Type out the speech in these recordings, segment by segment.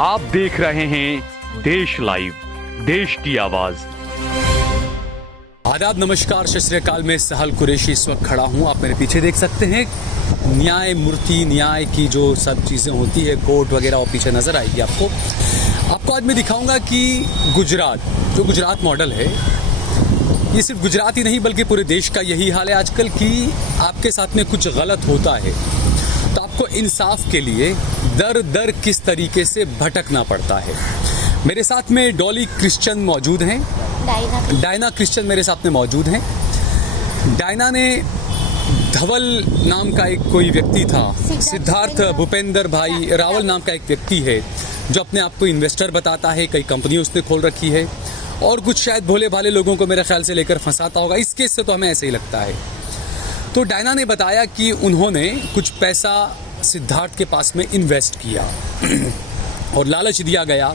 आप देख रहे हैं देश लाइव, देश की आवाज। आदाब, नमस्कार, सत श्री अकाल। मैं सहल कुरैशी इस वक्त खड़ा हूँ, आप मेरे पीछे देख सकते हैं। न्याय मूर्ति, न्याय की जो सब चीज़ें होती है, कोर्ट वगैरह, वो पीछे नज़र आएगी आपको आज मैं दिखाऊंगा कि गुजरात मॉडल है, ये सिर्फ गुजरात ही नहीं बल्कि पूरे देश का यही हाल है आजकल कि आपके साथ में कुछ गलत होता है तो आपको इंसाफ के लिए दर दर किस तरीके से भटकना पड़ता है। मेरे साथ में डॉली क्रिश्चियन मौजूद हैं, डायना क्रिश्चियन मेरे साथ में मौजूद हैं। डायना ने धवल नाम का एक कोई व्यक्ति था, सिद्धार्थ भूपेंद्र भाई रावल नाम का एक व्यक्ति है जो अपने आप को इन्वेस्टर बताता है, कई कंपनी उसने खोल रखी है और कुछ शायद भोले भाले लोगों को मेरे ख्याल से लेकर फंसाता होगा। इस केस से तो हमें ऐसे ही लगता है। तो डायना ने बताया कि उन्होंने कुछ पैसा सिद्धार्थ के पास में इन्वेस्ट किया और लालच दिया गया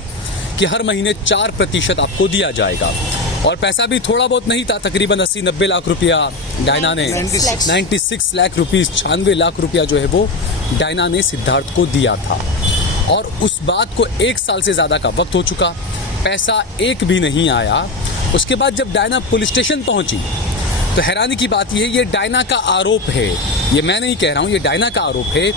कि हर महीने 4% आपको दिया जाएगा, और पैसा भी थोड़ा बहुत नहीं था, तकरीबन 80-90 लाख रुपया डायना ने 96 लाख रुपीस 96 लाख रुपया जो है वो डायना ने सिद्धार्थ को दिया था। और उस बात को 1 साल से ज़्यादा का वक्त हो चुका, पैसा एक भी नहीं आया। उसके बाद जब डायना पुलिस स्टेशन पहुंची तो हैरानी की बात यह है, ये डायना का आरोप है, ये मैं नहीं कह रहा हूँ, ये डायना का आरोप है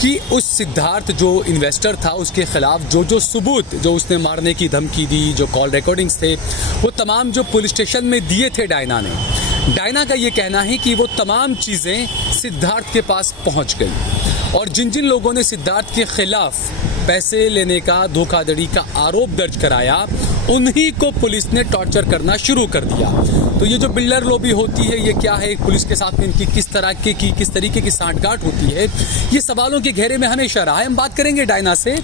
कि उस सिद्धार्थ जो इन्वेस्टर था उसके खिलाफ जो सबूत जो उसने मारने की धमकी दी, जो कॉल रिकॉर्डिंग्स थे, वो तमाम जो पुलिस स्टेशन में दिए थे डायना का ये कहना है कि वो तमाम चीज़ें सिद्धार्थ के पास पहुंच गई और जिन जिन लोगों ने सिद्धार्थ के खिलाफ पैसे लेने का, धोखाधड़ी का आरोप दर्ज कराया, उन्हीं को पुलिस ने टॉर्चर करना शुरू कर दिया। तो ये जो बिल्डर लॉबी होती है, ये क्या है, पुलिस के साथ में इनकी किस तरीके की सांठगांठ होती है, ये सवालों के घेरे में हमेशा रहा है। हम बात करेंगे डायना से।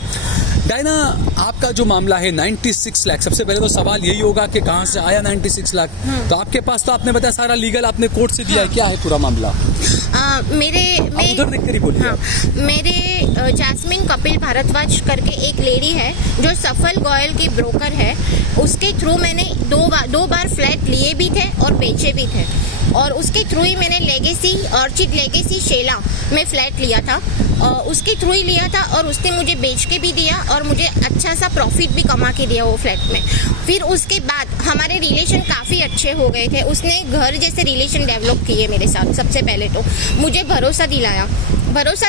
डायना, आपका जो मामला है 96 लाख, सबसे पहले तो सवाल यही होगा कि कहाँ से आया 96 लाख? तो आपके पास तो आपने बताया सारा लीगल आपने कोर्ट से दिया है, क्या है पूरा मामला? उधर देखकर ही बोलिए। हाँ, मेरे जैस्मिन कपिल भारद्वाज करके एक लेडी है जो सफल गोयल की ब्रोकर है, उसके थ्रू मैंने दो बार फ्लैट लिए भी थे और बेचे भी थे, और उसके थ्रू ही मैंने ऑर्चिड लेगेसी शेला में फ्लैट लिया था, उसके थ्रू ही लिया था, और उसने मुझे बेच के भी दिया और मुझे अच्छा सा प्रॉफिट भी कमा के दिया वो फ्लैट में। फिर उसके बाद हमारे रिलेशन काफ़ी अच्छे हो गए थे, उसने घर जैसे रिलेशन डेवलप किए मेरे साथ। सबसे पहले तो मुझे भरोसा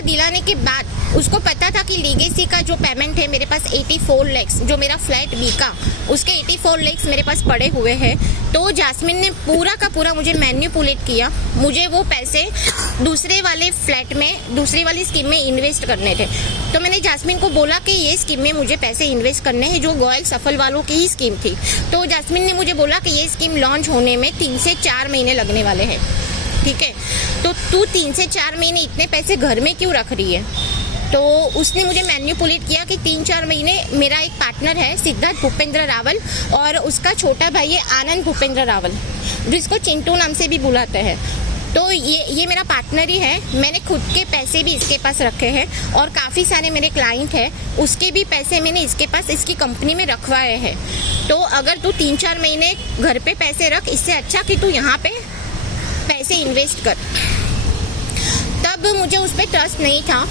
दिलाने के बाद उसको पता था कि लीगेसी का जो पेमेंट है मेरे पास 84 लाख, जो मेरा फ्लैट बिका उसके 84 लाख मेरे पास पड़े हुए हैं। तो जास्मिन ने पूरा का पूरा मुझे मैनिपुलेट किया, मुझे वो पैसे दूसरे वाले फ्लैट में, दूसरी वाली स्कीम में इन्वेस्ट करने थे। तो मैंने जास्मिन को बोला कि ये स्कीम में मुझे पैसे इन्वेस्ट करने हैं, जो गोयल सफल वालों की ही स्कीम थी। तो जास्मिन ने मुझे बोला कि ये स्कीम लॉन्च होने में 3 से 4 महीने लगने वाले हैं, ठीक है, तो तू 3 से 4 महीने इतने पैसे घर में क्यों रख रही है? तो उसने मुझे मैनिपुलेट किया कि 3-4 महीने। मेरा एक पार्टनर है सिद्धार्थ भूपेंद्र रावल और उसका छोटा भाई है आनंद भूपेंद्र रावल, जिसको चिंटू नाम से भी बुलाते हैं। तो ये मेरा पार्टनर ही है। मैंने खुद के पैसे भी इसके पास रखे हैं और काफ़ी सारे मेरे क्लाइंट हैं, उसके भी पैसे मैंने इसके पास इसकी कंपनी में रखवाए हैं। तो अगर तू 3-4 महीने घर पे पैसे रख, इससे अच्छा कि तू यहाँ पे पैसे इन्वेस्ट कर। तब मुझे उस पर ट्रस्ट नहीं था,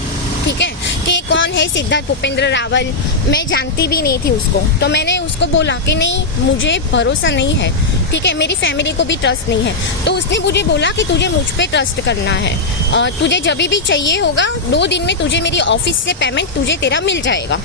ठीक है, कि कौन है सिद्धार्थ भूपेंद्र रावल, मैं जानती भी नहीं थी उसको। तो मैंने उसको बोला कि नहीं, मुझे भरोसा नहीं है, ठीक है, मेरी फैमिली को भी ट्रस्ट नहीं है। तो उसने मुझे बोला कि तुझे मुझ पे ट्रस्ट करना है, तुझे जब भी चाहिए होगा 2 दिन में तुझे मेरी ऑफिस से पेमेंट तुझे तेरा मिल जाएगा।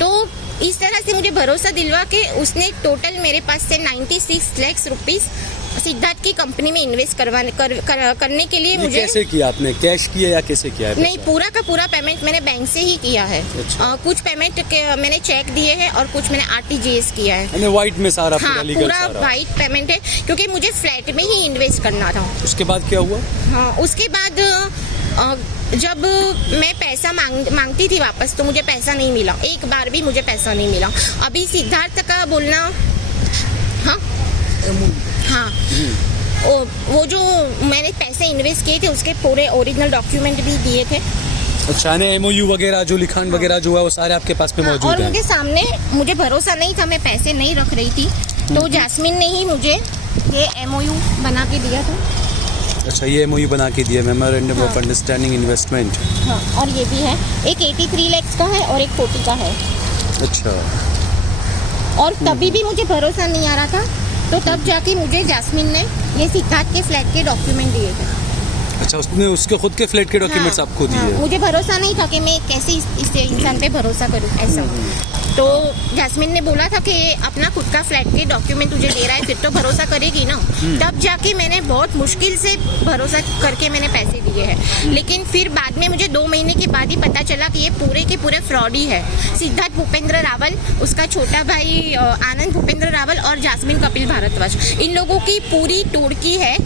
तो इस तरह से मुझे भरोसा दिलवा के उसने टोटल मेरे पास से 96 लाख रुपीस सिद्धार्थ की कंपनी में इन्वेस्ट करने के लिए मुझे। कैसे किया आपने, कैश किया या कैसे किया है? नहीं, पूरा का पूरा पेमेंट मैंने बैंक से ही किया है। अच्छा। कुछ पेमेंट मैंने चेक दिए हैं और कुछ मैंने RTGS किया है। व्हाइट में सारा? हाँ, पूरा व्हाइट पेमेंट है, क्योंकि मुझे फ्लैट में ही इन्वेस्ट करना था। उसके बाद क्या हुआ? हाँ, उसके बाद जब मैं पैसा मांगती थी वापस, तो मुझे पैसा नहीं मिला, एक बार भी मुझे पैसा नहीं मिला। अभी सिद्धार्थ का बोलना, हाँ, वो जो मैंने पैसे इन्वेस्ट किए थे उसके पूरे ओरिजिनल डॉक्यूमेंट भी दिए थे। अच्छा, ने MOU वगैरह जो लिखान वगैरह जो है वो सारे आपके पास पे मौजूद है? और मुझे सामने, मुझे भरोसा नहीं था, मैं पैसे नहीं रख रही थी, तो जास्मिन ने ही मुझे ये MOU बना के दिया था। अच्छा, ये MOU बना के दिया, मेमोरेंडम ऑफ अंडरस्टैंडिंग इन्वेस्टमेंट। हाँ, और ये भी है, एक 83 लाख का है और एक 40 का है। अच्छा। और तभी भी मुझे भरोसा नहीं आ रहा था, तो तब जाके मुझे जैस्मिन ने ये सिद्धार्थ के फ्लैट के डॉक्यूमेंट दिए थे। अच्छा, उसने उसके खुद के फ्लैट के डॉक्यूमेंट्स आपको दिए? मुझे भरोसा नहीं था कि मैं कैसे इस इंसान पे भरोसा करूं ऐसा। तो जैस्मिन ने बोला था कि अपना खुद का फ्लैट के डॉक्यूमेंट तुझे दे रहा है, फिर तो भरोसा करेगी ना। तब जाके मैंने बहुत मुश्किल से भरोसा करके मैंने पैसे दिए हैं। लेकिन फिर बाद में मुझे 2 महीने के बाद ही पता चला कि ये पूरे के पूरे फ्रॉड ही है। सिद्धार्थ भूपेंद्र रावल, उसका छोटा भाई आनंद भूपेंद्र रावल और जैस्मिन कपिल भारद्वाज, इन लोगों की पूरी टोटकी है।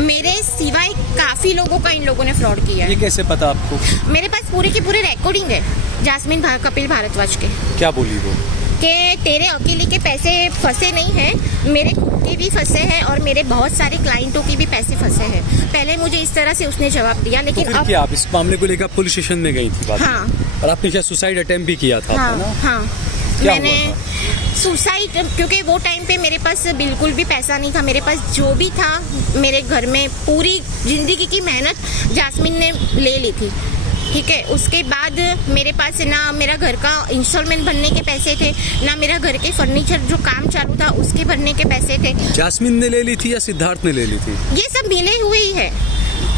मेरे सिवाय काफी लोगों का इन लोगों ने फ्रॉड किया है। ये कैसे पता आपको? मेरे पास पूरे की पूरे रिकॉर्डिंग है जैस्मिन कपिल भारद्वाज के। क्या बोली वो? कि तेरे अकेले के पैसे फंसे नहीं हैं, मेरे खुद के भी फंसे हैं और मेरे बहुत सारे क्लाइंटों के भी पैसे फंसे हैं। पहले मुझे इस तरह से उसने जवाब दिया, लेकिन तो फिर अब क्या आप इस मामले को लेकर पुलिस स्टेशन में गई थी? हाँ। और आपने क्या सुसाइड अटेम्प्ट भी किया था? हाँ, ना? हाँ। क्या मैंने हुआ था? सुसाइड, क्योंकि वो टाइम पे मेरे पास बिल्कुल भी पैसा नहीं था। मेरे पास जो भी था मेरे घर में पूरी जिंदगी की मेहनत जैस्मिन ने ले ली थी, ठीक है। उसके बाद मेरे पास ना मेरा घर का इंस्टॉलमेंट भरने के पैसे थे, ना मेरा घर के फर्नीचर जो काम चालू था उसके भरने के पैसे थे। जैस्मिन ने ले ली थी या सिद्धार्थ ने ले ली थी? ये सब मिले हुए ही है।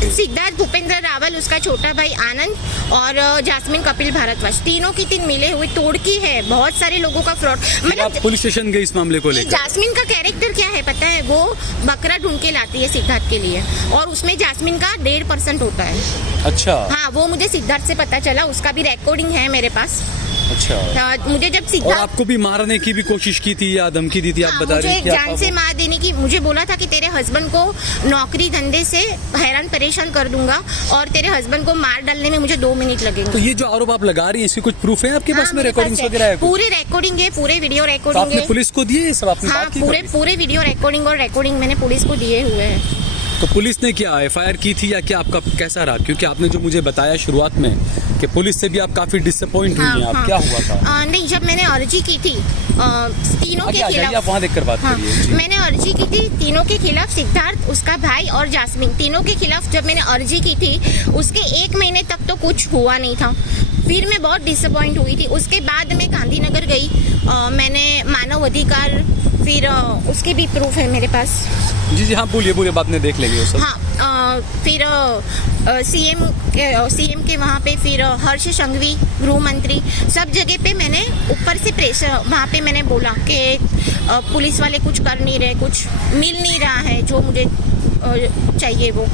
सिद्धार्थ भूपेंद्र रावल, उसका छोटा भाई आनंद और जैस्मिन कपिल भारद्वाज, तीनों की 3 मिले हुए तोड़की है। बहुत सारे लोगों का फ्रॉड। आप पुलिस स्टेशन गए इस मामले को लेकर? जैस्मिन का कैरेक्टर क्या है पता है? वो बकरा ढूंढ के लाती है सिद्धार्थ के लिए, और उसमें जैस्मिन का 1.5% होता है। अच्छा। हाँ, वो मुझे सिद्धार्थ से पता चला, उसका भी रिकॉर्डिंग है मेरे पास। अच्छा। मुझे जब और सिद्धार्थ आपको भी मारने की भी कोशिश की थी या धमकी दी थी? आप बता रहे मुझे जान से मार देने की, मुझे बोला था कि तेरे हस्बैंड को नौकरी धंधे से हैरान परेशान कर दूंगा और तेरे हस्बैंड को मार डालने में मुझे 2 मिनट लगेंगे। तो ये जो आरोप आप लगा रही हैं, इसकी कुछ प्रूफ है आपके पास में? रिकॉर्डिंग वगैरह है? पूरे रिकॉर्डिंग है, पूरे वीडियो तो रिकॉर्डिंग आपने है। पुलिस को दिए ये सब? आपने हाँ, बात की पूरे वीडियो रिकॉर्डिंग और रिकॉर्डिंग मैंने पुलिस को दिए हुए हैं। तो पुलिस ने क्या एफआईआर की थी या क्या आपका कैसा रहा? क्योंकि आपने जो मुझे बताया शुरुआत में कि पुलिस से भी आप काफी डिसअपॉइंट हुई हैं, आप क्या हुआ था? नहीं, जब मैंने अर्जी की थी तीनों के खिलाफ, आप वहाँ देखकर बात करिए। मैंने अर्जी की थी तीनों के खिलाफ, सिद्धार्थ, उसका भाई और जैस्मिन, तीनों के खिलाफ जब मैंने अर्जी की थी, उसके 1 महीने तक तो कुछ हुआ नहीं था। फिर मैं बहुत डिसअपॉइंट हुई थी। उसके बाद मैं गांधीनगर गई, मैंने मानव अधिकार, फिर उसके भी प्रूफ है मेरे पास। जी जी, हाँ बोलिए, बाद में देख लेंगे वो सब। हाँ, फिर सीएम के वहाँ पे, फिर हर्ष संघवी, गृह मंत्री, सब जगह पे मैंने ऊपर से प्रेशर, वहाँ पे मैंने बोला कि पुलिस वाले कुछ कर नहीं रहे, कुछ मिल नहीं रहा है जो मुझे चाहिए वो।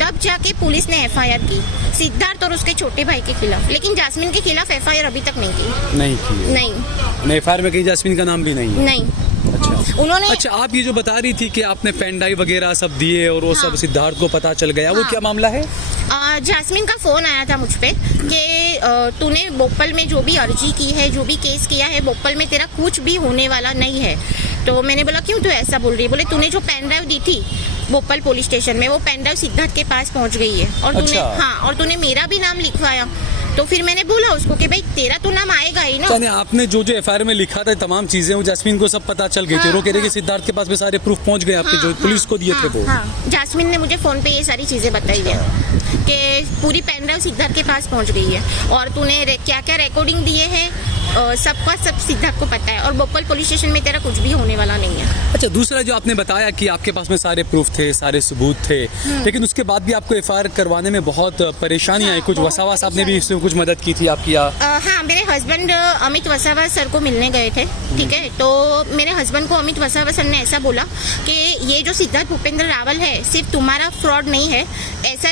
तब जाके पुलिस ने एफआईआर की सिद्धार्थ और उसके छोटे भाई के खिलाफ, लेकिन जैस्मिन के खिलाफ एफआईआर अभी तक नहीं की। नहीं, एफआईआर में कहीं जैस्मिन का नाम भी नहीं है? नहीं। अच्छा, उन्होंने अच्छा, आप ये जो बता रही थी कि आपने पेन ड्राइव वगैरह सब दिए और वो सब सिद्धार्थ को पता चल गया, वो क्या मामला है? जैस्मिन का फोन आया था मुझ पे कि तूने भोपाल में जो भी अर्जी की है, जो भी केस किया है, भोपाल में तेरा कुछ भी होने वाला नहीं है। तो मैंने बोला क्यों तू ऐसा बोल रही है? बोले तूने जो पेन ड्राइव दी थी भोपाल पुलिस स्टेशन में, वो पेन ड्राइव सिद्धार्थ के पास पहुंच गई है और तूने, हाँ, और तूने मेरा भी नाम लिखवाया। तो फिर मैंने बोला उसको कि भाई तेरा तो नाम आएगा ही ना। आपने जो एफआईआर में लिखा था तमाम चीजें, वो जैस्मिन को सब पता चल गई थी? वो कह रहे कि सिद्धार्थ के पास में सारे प्रूफ पहुंच गए आपके, जो पुलिस को दिए थे वो? जैस्मिन ने मुझे फोन पे ये सारी चीजें बताई है कि पूरी पेन ड्राइव सिद्धार्थ के पास पहुंच गई है और तूने क्या क्या रिकॉर्डिंग दिए हैं, सबका सब सिद्धार्थ को पता है और भोपाल पुलिस स्टेशन में तेरा कुछ भी होने वाला नहीं है। अच्छा, दूसरा जो आपने बताया कि आपके पास में सारे प्रूफ थे, सारे सबूत थे, लेकिन उसके बाद भी आपको एफआईआर करवाने में बहुत परेशानी आई। कुछ वसावा साहब ने भी इसमें कुछ मदद की थी आपकी? हाँ, मेरे हस्बैंड अमित वसावा सर को मिलने गए थे, ठीक है। तो मेरे हस्बैंड को अमित वसावा सर ने ऐसा बोला कि ये जो सिद्धार्थ भूपेंद्र रावल है सिर्फ तुम्हारा फ्रॉड नहीं है,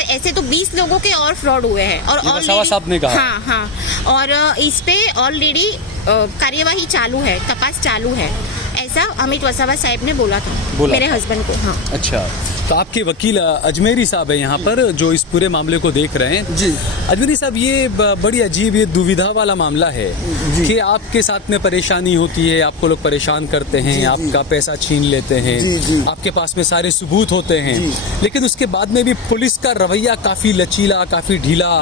ऐसे तो 20 लोगों के और फ्रॉड हुए हैं और वसावा साहब ने कहा। हाँ, और इस पे ऑलरेडी कार्यवाही चालू है, तपास चालू है, ऐसा अमित वसावा साहब ने बोला था मेरे हस्बैंड को। हाँ। अच्छा, तो आपके वकील अजमेरी साहब है यहाँ पर जो इस पूरे मामले को देख रहे हैं। जी अजमेरी साहब, ये बड़ी अजीब, ये दुविधा वाला मामला है कि आपके साथ में परेशानी होती है, आपको लोग परेशान करते हैं, आपका पैसा छीन लेते हैं, आपके पास में सारे सबूत होते हैं, लेकिन उसके बाद में भी पुलिस का रवैया काफी लचीला, काफी ढीला,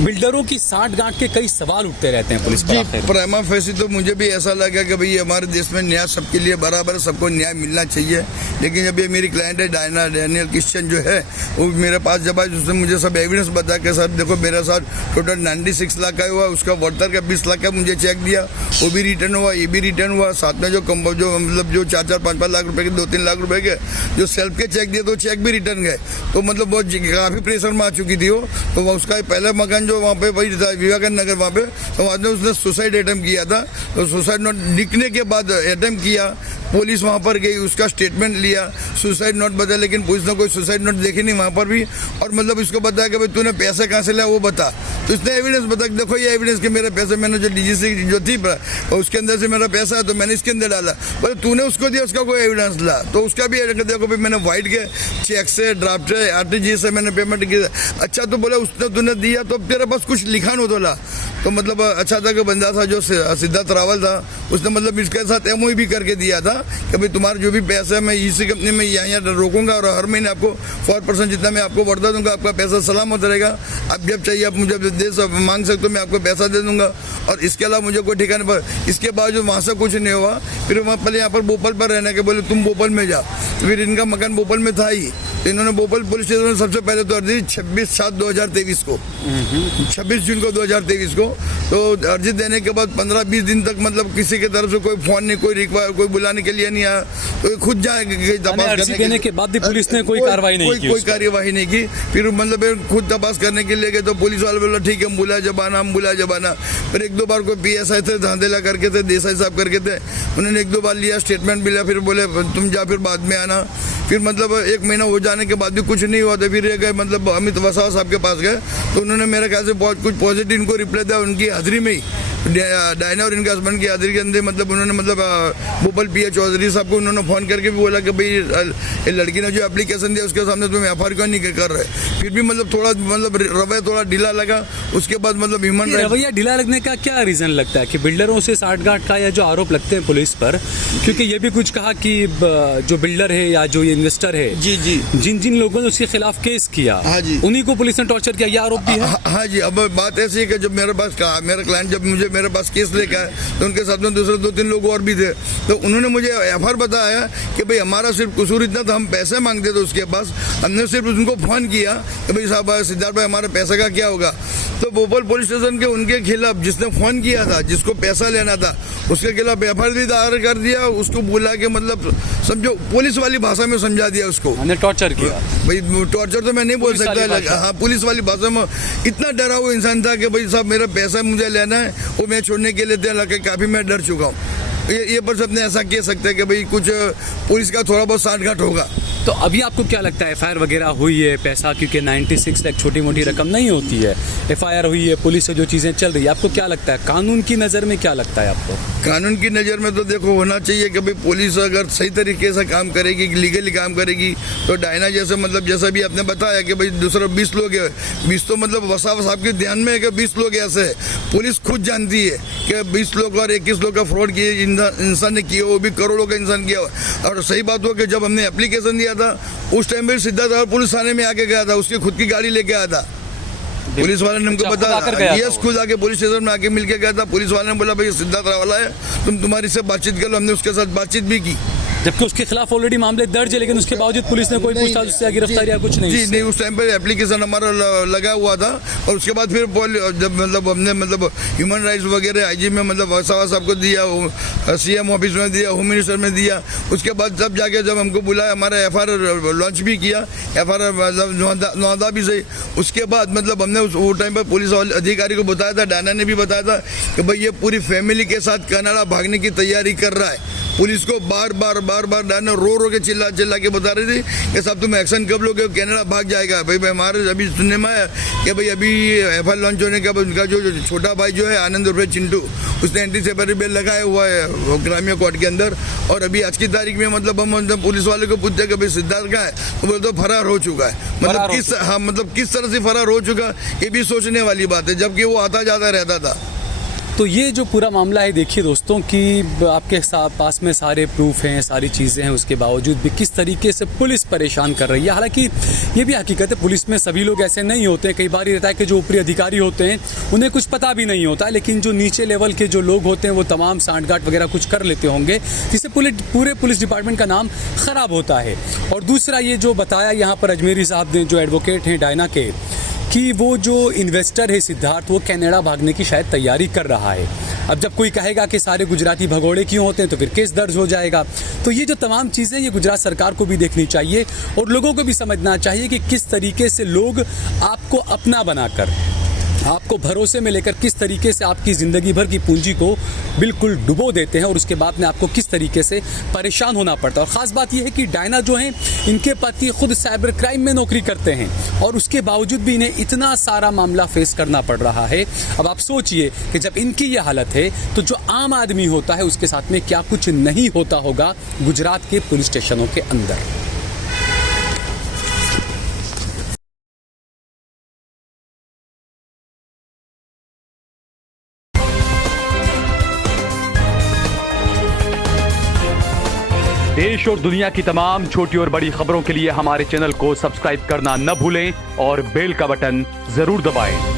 बिल्डरों की साठ गांठ के कई सवाल उठते रहते हैं पुलिस पर। प्राइमा फेसी तो मुझे भी ऐसा लगा कि भाई हमारे देश में न्याय सबके लिए बराबर, सबको न्याय मिलना चाहिए। लेकिन जब ये मेरी क्लाइंट है डैनियल क्रिश्चियन जो है वो मेरे पास जब आया, उसने मुझे सब एविडेंस बताया कि सर देखो मेरे साथ टोटल 96 लाख का हुआ, उसका वर्तर का 20 लाख का मुझे चेक दिया, वो भी रिटर्न हुआ, ये भी रिटर्न हुआ, साथ में जो मतलब जो 4-5 लाख रुपए के 2-3 लाख रुपए के जो सेल्फ के चेक दिए तो चेक भी रिटर्न गए। तो मतलब बहुत काफ़ी प्रेशर में आ चुकी थी वो। तो उसका पहला मकान जो वहाँ पे वही था विवेकानंद नगर, वहाँ पे तो वहाँ पे उसने सुसाइड अटेम्प्ट किया था। तो सुसाइड नोट लिखने के बाद अटेम्प्ट किया, पुलिस वहाँ पर गई, उसका स्टेटमेंट लिया, सुसाइड नोट बताया, लेकिन पुलिस ने कोई सुसाइड नोट देखी नहीं वहाँ पर भी। और मतलब इसको बताया कि भाई तूने पैसे कहाँ से लिया वो बता। तो इसने एविडेंस बताया, देखो ये एविडेंस कि मेरे पैसे मैंने जो डीजीसी जो थी उसके अंदर से मेरा पैसा है तो मैंने इसके अंदर डाला। बोले तूने उसको दिया, उसका कोई एविडेंस ला, तो उसका भी देखो भाई मैंने व्हाइट के चेक से, ड्राफ्ट से, RTGS से मैंने पेमेंट की। अच्छा तो बोला उसने तूने दिया तो तेरे पास कुछ लिखा नहीं तो ला। तो मतलब अच्छा था कि बंदा था जो सिद्धार्थ रावल था, उसने मतलब इसके साथ MOU भी करके दिया था कि भाई तुम्हारा जो भी पैसा है मैं इसी कंपनी में यहाँ रोकूंगा और हर महीने आपको 4% जितना मैं आपको बढ़ा दूंगा, आपका पैसा सलामत रहेगा, आप जब चाहिए आप मुझे मांग सकते हो, मैं आपको पैसा दे दूंगा। और इसके अलावा मुझे कोई ठिकाने पर, इसके बावजूद वहाँ से कुछ नहीं हुआ। फिर वहाँ पहले यहाँ पर भोपाल पर रहने के बोले तुम भोपाल में जा, फिर इनका मकान भोपाल में था ही, तो इन्होंने भोपाल पुलिस स्टेशन में सबसे पहले तो अर्जी 26/7/2023 को 26 जून को 2023 को तो अर्जी देने के बाद 15-20 दिन तक मतलब किसी की तरफ से कोई फोन नहीं, कोई रिक्वायर, कोई बुलाने के लिए नहीं आया। तो खुद जाएंगे तपास करने के बाद भी पुलिस ने कोई कार्रवाई नहीं की, कोई कार्यवाही नहीं की। फिर मतलब खुद तपास करने के लिए गए तो पुलिस वाले बोला ठीक है हम बुला जबाना। फिर 1-2 बार कोई PSI थे, धांधेला करके थे, देसाई साहब करके थे, उन्होंने 1-2 बार लिया, स्टेटमेंट भी लिया, फिर बोले तुम जा फिर बाद में आना। फिर मतलब 1 महीना हो जाने के बाद भी कुछ नहीं हुआ तो फिर ये गए मतलब अमित वसावा साहब के पास गए, तो उन्होंने मेरे ख्याल से बहुत कुछ पॉजिटिव इनको रिप्लाई दिया उनकी हाजिरी में ही, डायना और इनके हस्बैंड की हाजिरी के अंदर। मतलब उन्होंने मतलब भोपाल PA चौधरी साहब को उन्होंने फोन करके भी बोला कि भाई ये लड़की ने जो एप्लीकेशन दिया उसके सामने तुम FIR क्यों नहीं कर रहे। फिर भी मतलब थोड़ा मतलब रवैया थोड़ा ढीला लगा। उसके बाद मतलब ह्यूमन राइट रवैया ढीला लगने का क्या रीजन लगता है कि बिल्डरों से साठगांठ का या जो आरोप लगते हैं पुलिस पर, क्योंकि ये भी कुछ कहा कि जो बिल्डर है या जो इन्वेस्टर है जी जिन लोगों ने उसके खिलाफ केस किया, हाँ जी, उन्हीं को पुलिस ने टॉर्चर किया, ये आरोप भी है। हाँ जी। अब बात ऐसी है कि जब मेरे पास मेरा क्लाइंट जब मुझे मेरे पास केस लेकर आए तो उनके साथ में दूसरे 2-3 लोग और भी थे, तो उन्होंने मुझे FIR बताया कि भाई हमारा सिर्फ कसूर इतना था, हम पैसे मांगते थे उसके पास, हमने सिर्फ उनको फोन किया कि भाई साहब सिद्धार्थ भाई हमारे पैसे का क्या होगा। तो भोपाल पुलिस स्टेशन के उनके खिलाफ जिसने फोन किया था, जिसको पैसा लेना था, उसके खिलाफ FIR भी दायर कर दिया, उसको बुला के मतलब समझो पुलिस वाली भाषा में समझा दिया उसको, टॉर्चर किया। भाई टॉर्चर तो मैं नहीं बोल सकता, हाँ पुलिस वाली भाषा में इतना डरा हुआ इंसान था कि भाई साहब मेरा पैसा मुझे लेना है, वो मैं छोड़ने के लिए तैयार, काफी मैं डर चुका हूँ। ये पर सबने ऐसा कह सकते हैं कि भाई कुछ पुलिस का थोड़ा बहुत साठगांठ होगा। तो अभी आपको क्या लगता है FIR वगैरह हुई है, पैसा क्योंकि 96 लाख छोटी मोटी रकम नहीं होती है, FIR हुई है, पुलिस से जो चीजें चल रही है, आपको क्या लगता है कानून की नजर में क्या लगता है आपको? कानून की नज़र में तो देखो होना चाहिए कि भाई पुलिस अगर सही तरीके से काम करेगी, लीगली काम करेगी, तो डायना जैसे मतलब जैसा भी आपने बताया कि भाई दूसरा 20 लोग है, 20 तो मतलब वसावा साहब के ध्यान में है कि 20 लोग ऐसे है, पुलिस खुद जानती है कि 20 लोग और 21 लोग का फ्रॉड किए इंसान ने किया, वो भी करोड़ों का इंसान किया। और सही बात हुआ कि जब हमने एप्लीकेशन दिया था उस टाइम पे सिद्धार्थ रावल पुलिस थाने में आके गया था, उसकी खुद की गाड़ी लेके आया था, पुलिस वाले ने हमको बताया, यस खुद आके पुलिस स्टेशन में आके मिलके गया था। पुलिस वाले ने बोला भाई सिद्धार्थ रावल है, तुम्हारी से बातचीत कर लो, हमने उसके साथ बातचीत भी की, जबकि उसके खिलाफ ऑलरेडी मामले दर्ज है, लेकिन उसके बावजूद पुलिस ने कोई पूछताछ उससे गिरफ्तारी या कुछ नहीं। जी नहीं, उस टाइम पे एप्लीकेशन हमारा लगा हुआ था और उसके बाद फिर जब मतलब हमने मतलब ह्यूमन राइट्स वगैरह IG में मतलब वसावा साहब को दिया, CM ऑफिस में दिया, होम मिनिस्टर में दिया, उसके बाद जब जाके जब हमको बुलाया हमारा FIR लॉन्च भी किया, FIR मतलब नौदा भी सही। उसके बाद मतलब हमने वो टाइम पर पुलिस अधिकारी को बताया था, डायना ने भी बताया था कि भाई ये पूरी फैमिली के साथ कनाडा भागने की तैयारी कर रहा है। पुलिस को बार बार डायना रो के चिल्ला के बता रही थी कि साहब तुम एक्शन कब लोगे, कनाडा भाग जाएगा। भाई हमारे अभी सुनने में आया कि भाई अभी FIR लॉन्च होने के बाद उनका जो छोटा भाई जो है आनंद उर्फ चिंटू, उसने एंटीसिपेटरी बेल लगाया हुआ है ग्राम्य कोर्ट के अंदर। और अभी आज की तारीख में मतलब हम पुलिस वाले को पूछते हैं कि भाई सिद्धार्थ कहाँ है, तो बोले तो फरार हो चुका है। मतलब किस तरह से फरार हो चुका ये भी सोचने वाली बात है, जबकि वो आता जाता रहता था। तो ये जो पूरा मामला है, देखिए दोस्तों कि आपके पास में सारे प्रूफ हैं, सारी चीज़ें हैं, उसके बावजूद भी किस तरीके से पुलिस परेशान कर रही है। हालांकि ये भी हकीकत है, पुलिस में सभी लोग ऐसे नहीं होते हैं। कई बार ये रहता है कि जो ऊपरी अधिकारी होते हैं उन्हें कुछ पता भी नहीं होता, लेकिन जो नीचे लेवल के जो लोग होते हैं वो तमाम सांठगांठ वगैरह कुछ कर लेते होंगे, जिससे पूरे पुलिस डिपार्टमेंट का नाम ख़राब होता है। और दूसरा ये जो बताया यहाँ पर अजमेरी साहब ने, जो एडवोकेट हैं डायना के, कि वो जो इन्वेस्टर है सिद्धार्थ, वो कनाडा भागने की शायद तैयारी कर रहा है। अब जब कोई कहेगा कि सारे गुजराती भगोड़े क्यों होते हैं तो फिर केस दर्ज हो जाएगा। तो ये जो तमाम चीज़ें, ये गुजरात सरकार को भी देखनी चाहिए और लोगों को भी समझना चाहिए कि किस तरीके से लोग आपको अपना बनाकर, आपको भरोसे में लेकर किस तरीके से आपकी ज़िंदगी भर की पूंजी को बिल्कुल डुबो देते हैं और उसके बाद में आपको किस तरीके से परेशान होना पड़ता है। और ख़ास बात यह है कि डायना जो हैं, इनके पति खुद साइबर क्राइम में नौकरी करते हैं और उसके बावजूद भी इन्हें इतना सारा मामला फेस करना पड़ रहा है। अब आप सोचिए कि जब इनकी ये हालत है तो जो आम आदमी होता है उसके साथ में क्या कुछ नहीं होता होगा गुजरात के पुलिस स्टेशनों के अंदर। देश और दुनिया की तमाम छोटी और बड़ी खबरों के लिए हमारे चैनल को सब्सक्राइब करना न भूलें और बेल का बटन जरूर दबाएं।